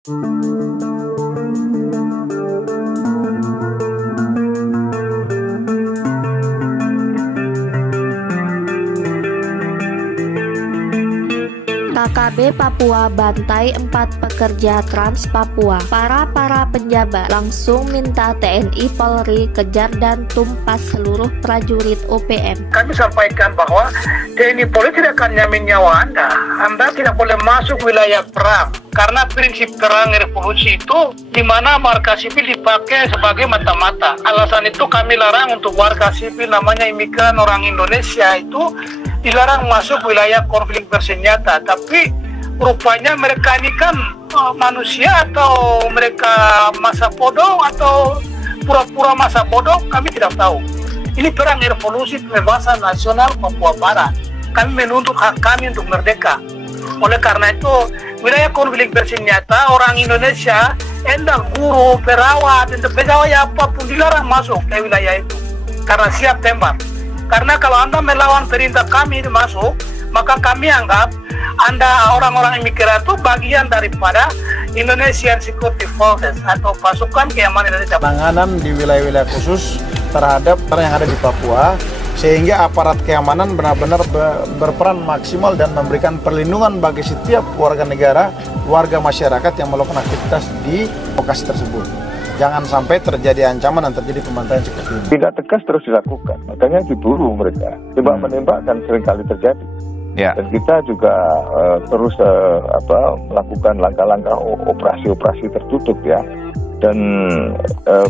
KKB Papua bantai 4 pekerja Trans Papua. Para penjabat langsung minta TNI Polri kejar dan tumpas seluruh prajurit OPM. Kami sampaikan bahwa TNI Polri tidak akan nyamin nyawa Anda. Anda tidak boleh masuk wilayah perang. Karena prinsip perang revolusi itu di mana markas sipil dipakai sebagai mata-mata. Alasan itu kami larang untuk warga sipil namanya imigran orang Indonesia itu dilarang masuk wilayah konflik bersenjata. Tapi rupanya mereka ini kan manusia atau mereka masa bodoh atau pura-pura masa bodoh, kami tidak tahu. Ini perang revolusi pembebasan nasional Papua Barat. Kami menuntut hak kami untuk merdeka. Oleh karena itu, wilayah konflik bersenjata orang Indonesia, endang guru, perawat, pegawai apapun dilarang masuk ke wilayah itu karena siap tembak. Karena kalau Anda melawan perintah kami itu masuk, maka kami anggap Anda orang-orang imigran itu bagian daripada Indonesian Security Forces atau pasukan keamanan Indonesia. Penanganan di wilayah-wilayah khusus terhadap yang ada di Papua, sehingga aparat keamanan benar-benar berperan maksimal dan memberikan perlindungan bagi setiap warga negara, warga masyarakat yang melakukan aktivitas di lokasi tersebut. Jangan sampai terjadi ancaman dan terjadi pembantaian seperti ini. Tidak tegas terus dilakukan, makanya diburu mereka. Tembak menembak kan seringkali terjadi. Ya. Dan kita juga terus melakukan langkah-langkah operasi-operasi tertutup ya. Dan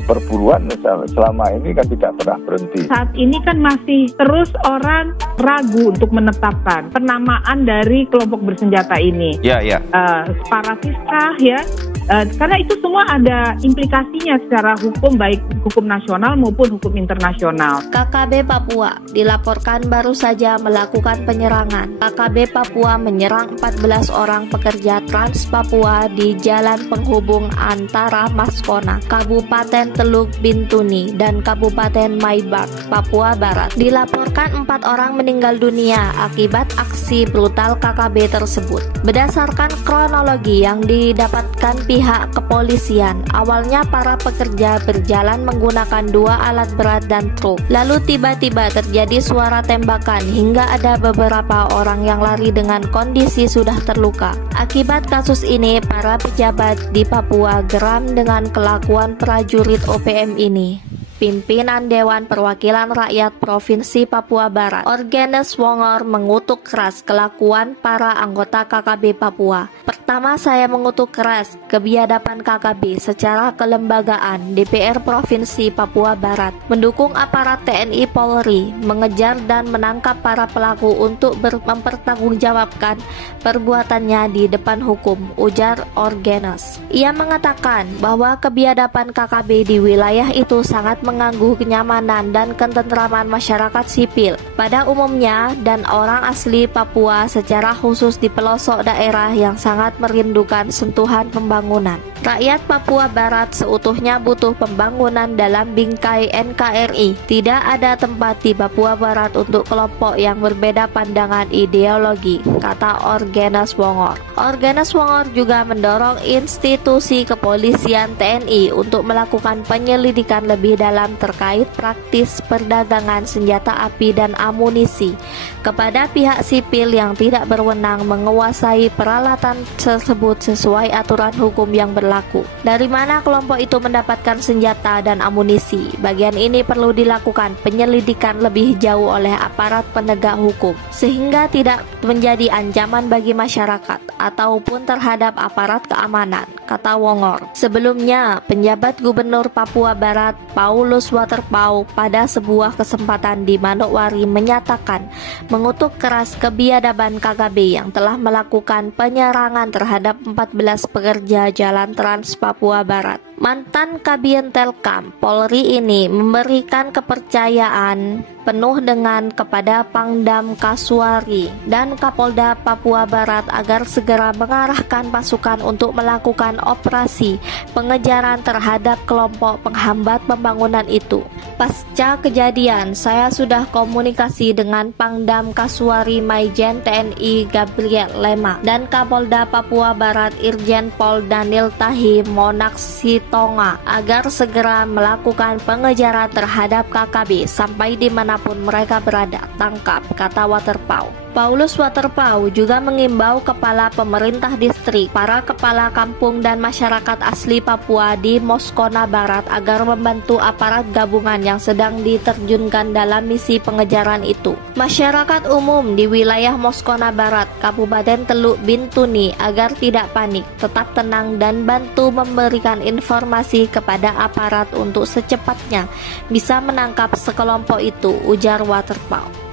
perburuan selama ini kan tidak pernah berhenti. Saat ini kan masih terus orang ragu untuk menetapkan penamaan dari kelompok bersenjata ini. Ya. Separatiskah ya? Karena itu semua ada implikasinya secara hukum, baik hukum nasional maupun hukum internasional. KKB Papua dilaporkan baru saja melakukan penyerangan. KKB Papua menyerang 14 orang pekerja Trans Papua di jalan penghubung antara Maskona, Kabupaten Teluk Bintuni, dan Kabupaten Maibak, Papua Barat. Dilaporkan 4 orang meninggal dunia akibat aksi brutal KKB tersebut. Berdasarkan kronologi yang didapatkan pihak kepolisian, awalnya para pekerja berjalan menggunakan 2 alat berat dan truk. Lalu tiba-tiba terjadi suara tembakan hingga ada beberapa orang yang lari dengan kondisi sudah terluka. Akibat kasus ini, para pejabat di Papua geram dengan kelakuan prajurit OPM ini. Pimpinan Dewan Perwakilan Rakyat Provinsi Papua Barat, Orgenes Wongor, mengutuk keras kelakuan para anggota KKB Papua. Pertama, saya mengutuk keras kebiadaban KKB secara kelembagaan. DPR Provinsi Papua Barat mendukung aparat TNI Polri mengejar dan menangkap para pelaku untuk mempertanggungjawabkan perbuatannya di depan hukum, ujar Orgenes. Ia mengatakan bahwa kebiadaban KKB di wilayah itu sangat mengganggu kenyamanan dan ketentraman masyarakat sipil pada umumnya dan orang asli Papua secara khusus di pelosok daerah yang sangat merindukan sentuhan pembangunan. Rakyat Papua Barat seutuhnya butuh pembangunan dalam bingkai NKRI. Tidak ada tempat di Papua Barat untuk kelompok yang berbeda pandangan ideologi, kata Orgenes Wongor. Orgenes Wongor juga mendorong institusi kepolisian TNI untuk melakukan penyelidikan lebih dalam terkait praktis perdagangan senjata api dan amunisi kepada pihak sipil yang tidak berwenang menguasai peralatan tersebut sesuai aturan hukum yang berlaku. Dari mana kelompok itu mendapatkan senjata dan amunisi? Bagian ini perlu dilakukan penyelidikan lebih jauh oleh aparat penegak hukum sehingga tidak menjadi ancaman bagi masyarakat ataupun terhadap aparat keamanan, kata Wongor. Sebelumnya, penjabat Gubernur Papua Barat Paulus Waterpauw pada sebuah kesempatan di Manokwari menyatakan mengutuk keras kebiadaban KKB yang telah melakukan penyerangan terhadap 14 pekerja jalan Trans Papua Barat. Mantan Kabintelkam Polri ini memberikan kepercayaan penuh dengan kepada Pangdam Kasuari dan Kapolda Papua Barat agar segera mengarahkan pasukan untuk melakukan operasi pengejaran terhadap kelompok penghambat pembangunan itu. Pasca kejadian, saya sudah komunikasi dengan Pangdam Kasuari Maijen TNI Gabriel Lema dan Kapolda Papua Barat Irjen Pol Daniel Tahi Monaksitonga agar segera melakukan pengejaran terhadap KKB sampai dimanapun mereka berada. Tangkap, kata Waterpau. Paulus Waterpau juga mengimbau kepala pemerintah distrik, para kepala kampung dan masyarakat asli Papua di Moskona Barat agar membantu aparat gabungan yang sedang diterjunkan dalam misi pengejaran itu. Masyarakat umum di wilayah Moskona Barat, Kabupaten Teluk Bintuni agar tidak panik, tetap tenang dan bantu memberikan informasi kepada aparat untuk secepatnya bisa menangkap sekelompok itu, ujar Waterpau.